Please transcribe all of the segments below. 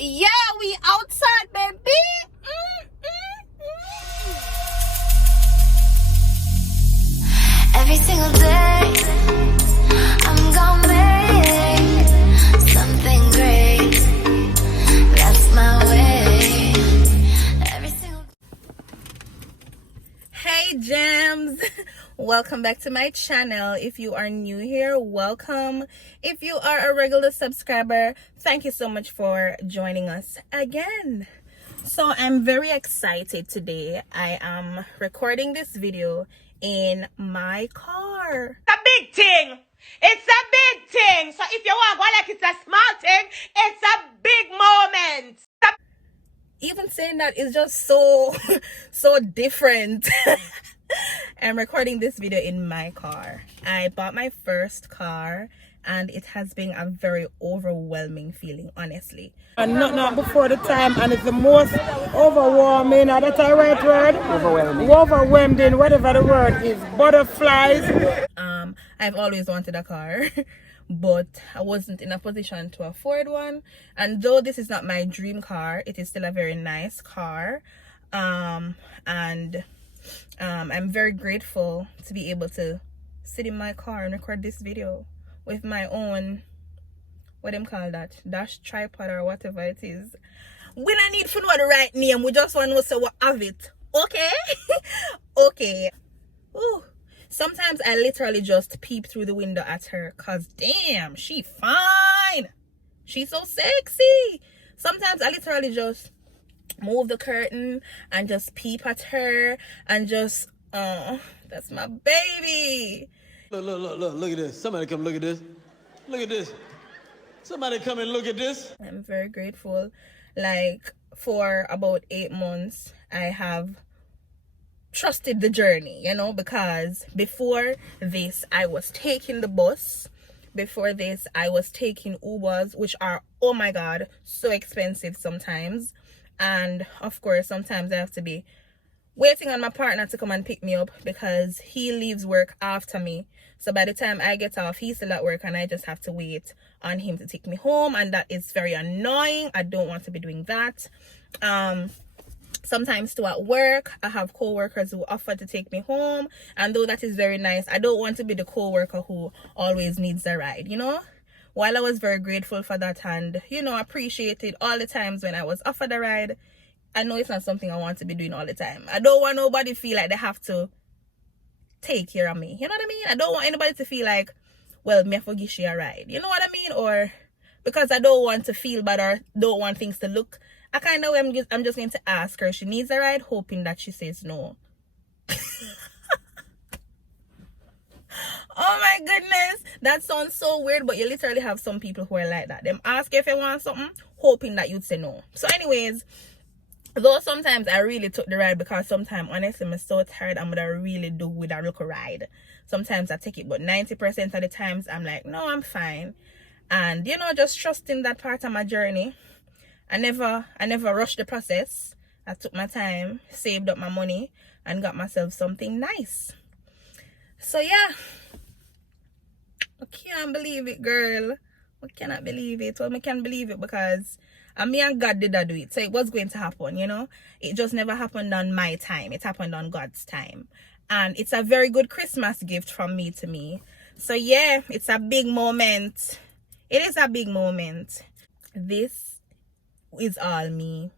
yeah, we outside, baby. Every single day, I'm gonna make something great. That's my way. Every single. Hey gems, welcome back to my channel. If you are new here, welcome. If you are a regular subscriber, thank you so much for joining us again. So I'm very excited today. I am recording this video in my car. It's a big thing. It's a big thing. So if you want to go like it's a small thing, it's a big moment. Even saying that is just so so different. I'm recording this video in my car. I bought my first car and it has been a very overwhelming feeling, honestly. And not before the time, and it's the most overwhelming, and that's a right word? Overwhelming, whatever the word is. Butterflies. I've always wanted a car, but I wasn't in a position to afford one. And though this is not my dream car, it is still a very nice car. I'm very grateful to be able to sit in my car and record this video with my own, what them call that, dash tripod or whatever it is. We don't need to know the right name, we just want to say we have it, okay? Okay. Ooh. Sometimes I literally just peep through the window at her, cause damn, she fine, she's so sexy. Sometimes I literally just move the curtain and just peep at her and just, oh, that's my baby. Look at this. Somebody come look at this. Look at this. Somebody come and look at this. I'm very grateful. Like, for about 8 months, I have trusted the journey, you know, because before this, I was taking the bus. Before this, I was taking Ubers, which are, oh my God, so expensive sometimes. And of course, sometimes I have to be waiting on my partner to come and pick me up because he leaves work after me. So by the time I get off, he's still at work and I just have to wait on him to take me home, and that is very annoying. I don't want to be doing that. Sometimes too at work, I have co-workers who offer to take me home, and though that is very nice, I don't want to be the co-worker who always needs a ride, you know. While I was very grateful for that and, you know, appreciated all the times when I was offered a ride, I know it's not something I want to be doing all the time. I don't want nobody to feel like they have to take care of me. You know what I mean? I don't want anybody to feel like, well, me for give she a ride. You know what I mean? Or because I don't want to feel bad or don't want things to look a kind of way, I'm just going to ask her if she needs a ride, hoping that she says no. Oh my goodness, that sounds so weird, but you literally have some people who are like that. Them ask if you want something, hoping that you'd say no. So anyways, though sometimes I really took the ride because sometimes honestly I'm so tired, I'm gonna really do with a local ride. Sometimes I take it, but 90% of the times I'm like, no, I'm fine. And you know, just trusting that part of my journey. I never rushed the process. I took my time, saved up my money, and got myself something nice. So yeah, I can't believe it, girl. I cannot believe it. Well, I can believe it because me and God did do it. So it was going to happen, you know. It just never happened on my time. It happened on God's time. And it's a very good Christmas gift from me to me. So yeah, it's a big moment. It is a big moment. This is all me.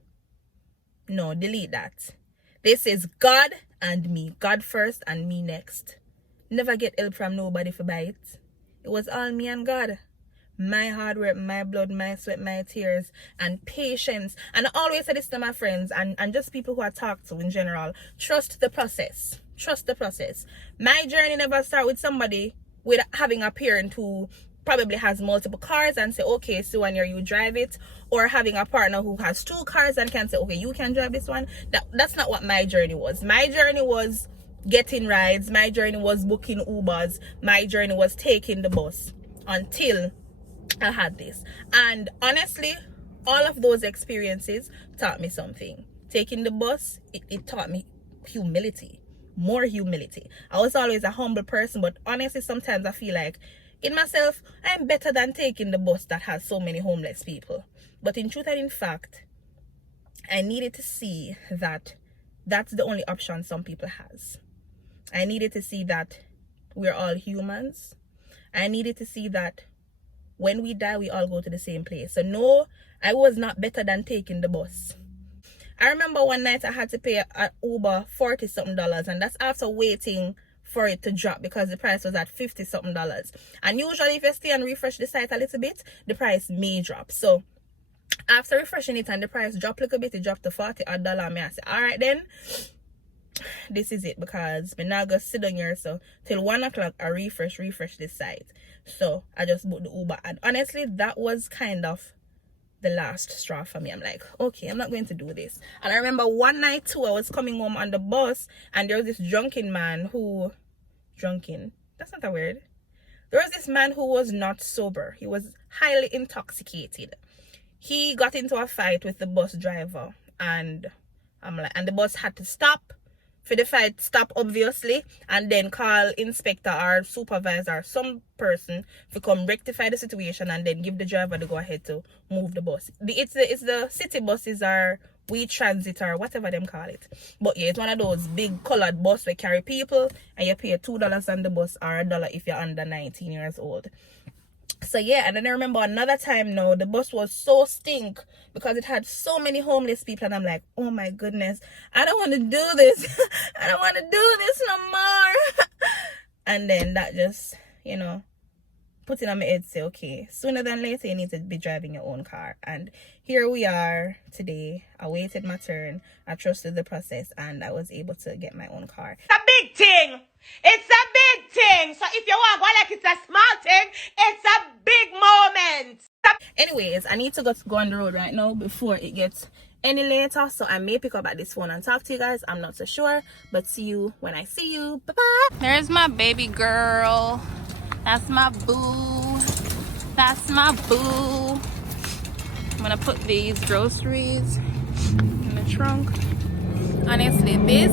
No, delete that. This is God and me. God first and me next. Never get help from nobody for buy it. It was all me and God. My hard work, my blood, my sweat, my tears, and patience. And I always say this to my friends and just people who I talk to in general. Trust the process. Trust the process. My journey never started with somebody with having a parent who probably has multiple cars and say, okay, so when you drive it, or having a partner who has 2 cars and can say, okay, you can drive this one. That's not what my journey was. My journey was getting rides. My journey was booking Ubers. My journey was taking the bus until I had this. And honestly, all of those experiences taught me something. Taking the bus, it taught me humility, more humility. I was always a humble person, but honestly, sometimes I feel like in myself, I'm better than taking the bus that has so many homeless people. But in truth and in fact, I needed to see that that's the only option some people has. I needed to see that we're all humans. I needed to see that when we die, we all go to the same place. So no, I was not better than taking the bus. I remember one night I had to pay an Uber $40 something, and that's after waiting for it to drop because the price was at $50 something. And usually if you stay and refresh the site a little bit, the price may drop. So after refreshing it and the price dropped a little bit, it dropped to $40 odd. I say, all right then, this is it, because I'm not gonna sit down here so till 1 o'clock I refresh this site. So I just booked the Uber, and honestly that was kind of the last straw for me. I'm like, okay, I'm not going to do this. And I remember one night too, I was coming home on the bus and there was this drunken man who, that's not a word. There was this man who was not sober. He was highly intoxicated. He got into a fight with the bus driver, and I'm like, and the bus had to stop for the fight stop, obviously, and then call inspector or supervisor or some person to come rectify the situation and then give the driver the go ahead to move the bus. It's the city buses or We Transit or whatever them call it. But yeah, it's one of those big colored bus where carry people, and you pay $2 on the bus or $1 if you're under 19 years old. So yeah, and then I remember another time now, the bus was so stink because it had so many homeless people, and I'm like, oh my goodness, I don't want to do this. I don't want to do this no more. And then that just, you know, put it on my head, say, okay, sooner than later you need to be driving your own car. And here we are today. I waited my turn, I trusted the process, and I was able to get my own car. It's a big thing. It's a big thing. So if you want to go like it's a small thing, it's a big moment. Anyways, I need to go on the road right now before it gets any later, so I may pick up at this phone and talk to you guys. I'm not so sure, but see you when I see you. Bye bye. There's my baby girl. That's my boo. That's my boo. I'm gonna put these groceries in the trunk. Honestly, this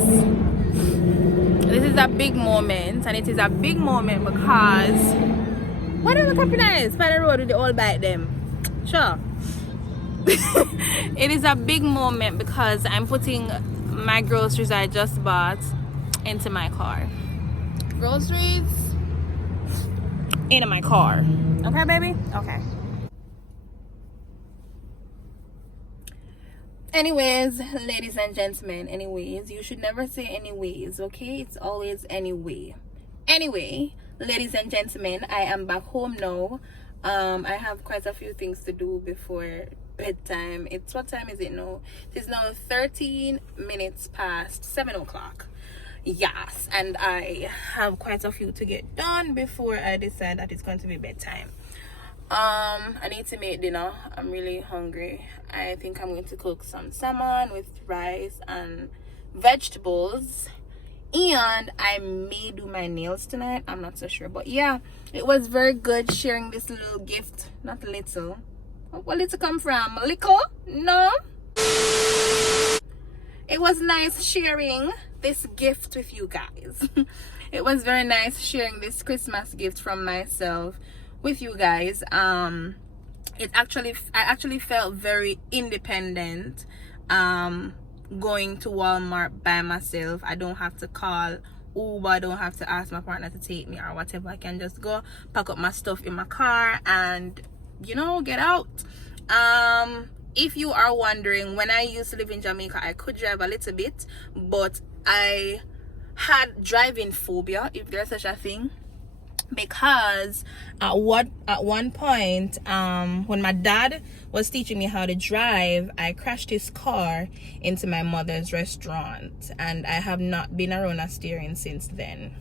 is a big moment, and it is a big moment because why don't look up nice by the road with the old bike them? Sure. It is a big moment because I'm putting my groceries I just bought into my car. Groceries into my car. Okay, baby? Okay. Anyways, ladies and gentlemen, you should never say anyways, okay? It's always anyway. Anyway, ladies and gentlemen, I am back home now. I have quite a few things to do before bedtime. What time is it now? It is now 13 minutes past 7 o'clock. Yes, and I have quite a few to get done before I decide that it's going to be bedtime. I need to make dinner. I'm really hungry. I think I'm going to cook some salmon with rice and vegetables, and I may do my nails tonight. I'm not so sure, but yeah, it was very good sharing this little gift. Not little. Where did it come from? Little? No. It was nice sharing this gift with you guys. It was very nice sharing this Christmas gift from myself with you guys. I actually felt very independent going to Walmart by myself. I don't have to call Uber, I don't have to ask my partner to take me or whatever. I can just go pack up my stuff in my car and, you know, get out. If you are wondering, when I used to live in Jamaica, I could drive a little bit, but I had driving phobia, if there's such a thing, because at one point when my dad was teaching me how to drive, I crashed his car into my mother's restaurant, and I have not been around a steering since then.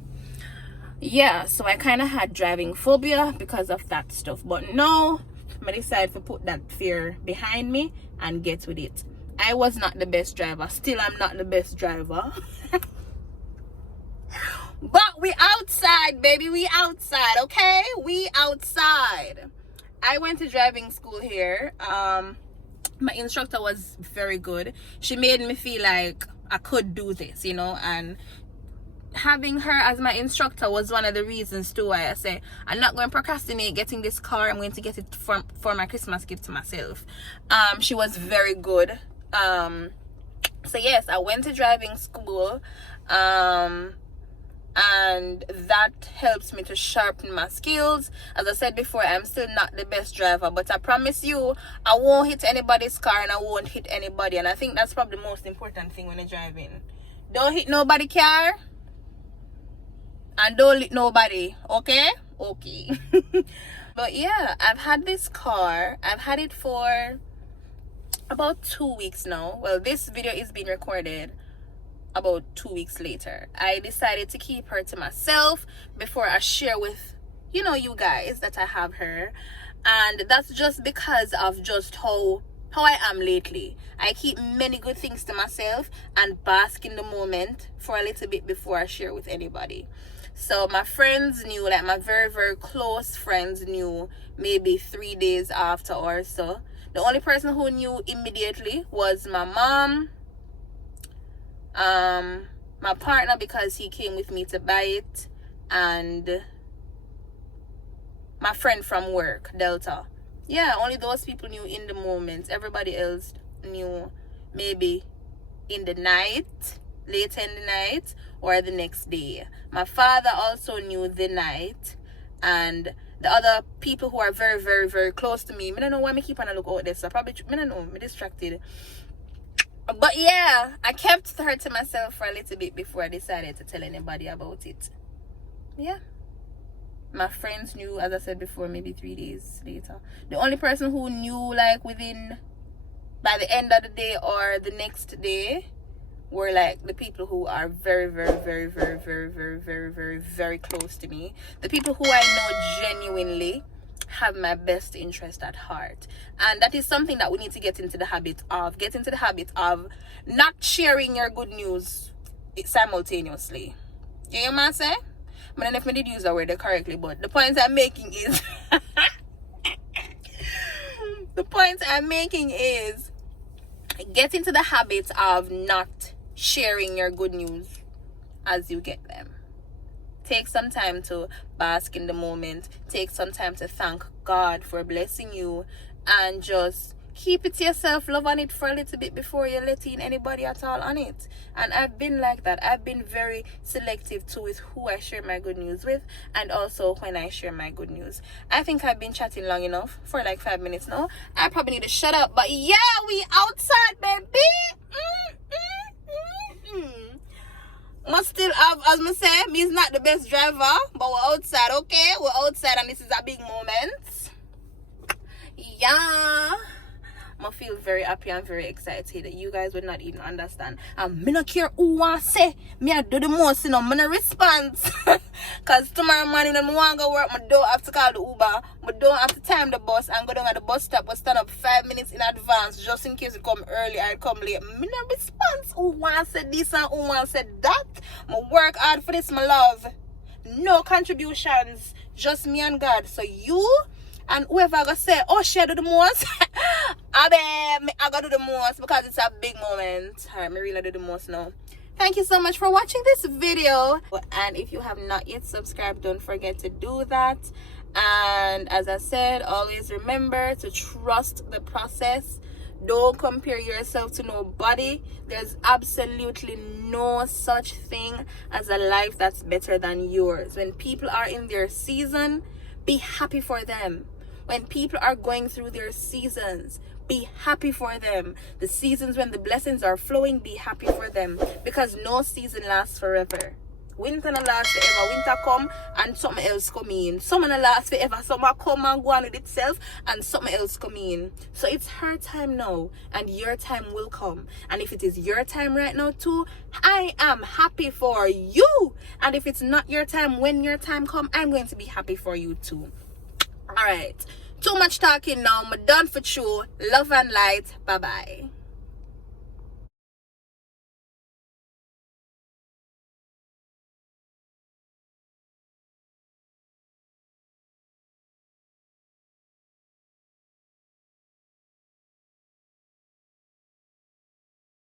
Yeah, so I kind of had driving phobia because of that stuff, but now I decided to put that fear behind me and get with it. I was not the best driver, still I'm not the best driver. But we outside, baby, we outside, okay? We outside. I went to driving school here. My instructor was very good. She made me feel like I could do this, you know, and having her as my instructor was one of the reasons too why I say I'm not going to procrastinate getting this car. I'm going to get it for my Christmas gift to myself. She was very good. So yes, I went to driving school, and that helps me to sharpen my skills. As I said before, I'm still not the best driver, but I promise you I won't hit anybody's car and I won't hit anybody. And I think that's probably the most important thing when you're driving. Don't hit nobody car and don't hit nobody. Okay. But yeah, I've had this car. I've had it for about 2 weeks now. Well, this video is being recorded about 2 weeks later. I decided to keep her to myself before I share with you guys that I have her, and that's just because of just how I am lately. I keep many good things to myself and bask in the moment for a little bit before I share with anybody. So my friends knew, like my very, very close friends knew maybe 3 days after or so. The only person who knew immediately was my mom, my partner, because he came with me to buy it, and my friend from work, Delta. Yeah, only those people knew in the moment. Everybody else knew maybe in the night, later in the night, or the next day. My father also knew the night, and the other people who are very, very, very close to me, I don't know why I keep on a look out there, so probably, I don't know, I'm distracted. But yeah, I kept her to myself for a little bit before I decided to tell anybody about it. Yeah. My friends knew, as I said before, maybe 3 days later. The only person who knew, like, by the end of the day or the next day were, like, the people who are very, very, very, very, very, very, very, very, very close to me. The people who I know genuinely have my best interest at heart. And that is something that we need to get into the habit of. Get into the habit of not sharing your good news simultaneously. You know what I'm saying? I don't know if I did use that word correctly, but the point I'm making is get into the habit of not sharing your good news as you get them. Take some time to bask in the moment. Take some time to thank God for blessing you, and just keep it to yourself. Love on it for a little bit before you're letting anybody at all on it. And I've been like that. I've been very selective too with who I share my good news with, and also when I share my good news. I think I've been chatting long enough for like 5 minutes now. I probably need to shut up, but yeah, we outside, baby. Must still have, as I say, me is not the best driver, but we're outside, okay? We're outside, and this is a big moment. Yeah. I feel very happy and very excited. You guys would not even understand. And me not care who want to say. Me I do the most, me no response. Because tomorrow morning when I want to go work, I don't have to call the Uber. I don't have to time the bus and go down at the bus stop. I stand up 5 minutes in advance just in case it come early or it come late. Me no response. Who want to say this and who want to say that? I work hard for this, my love. No contributions. Just me and God. So you and whoever gonna say, oh, she do the most, I gotta do the most because it's a big moment. Alright, me really do the most now. Thank you so much for watching this video. And if you have not yet subscribed, don't forget to do that. And as I said, always remember to trust the process. Don't compare yourself to nobody. There's absolutely no such thing as a life that's better than yours. When people are in their season, be happy for them. When people are going through their seasons, be happy for them. The seasons when the blessings are flowing, be happy for them. Because no season lasts forever. Winter no last forever. Winter come and something else come in. Summer no last forever. Summer come and go on with itself and something else come in. So it's her time now, and your time will come. And if it is your time right now too, I am happy for you. And if it's not your time, when your time come, I'm going to be happy for you too. Alright, too much talking now. I'm done for you. Love and light. Bye bye.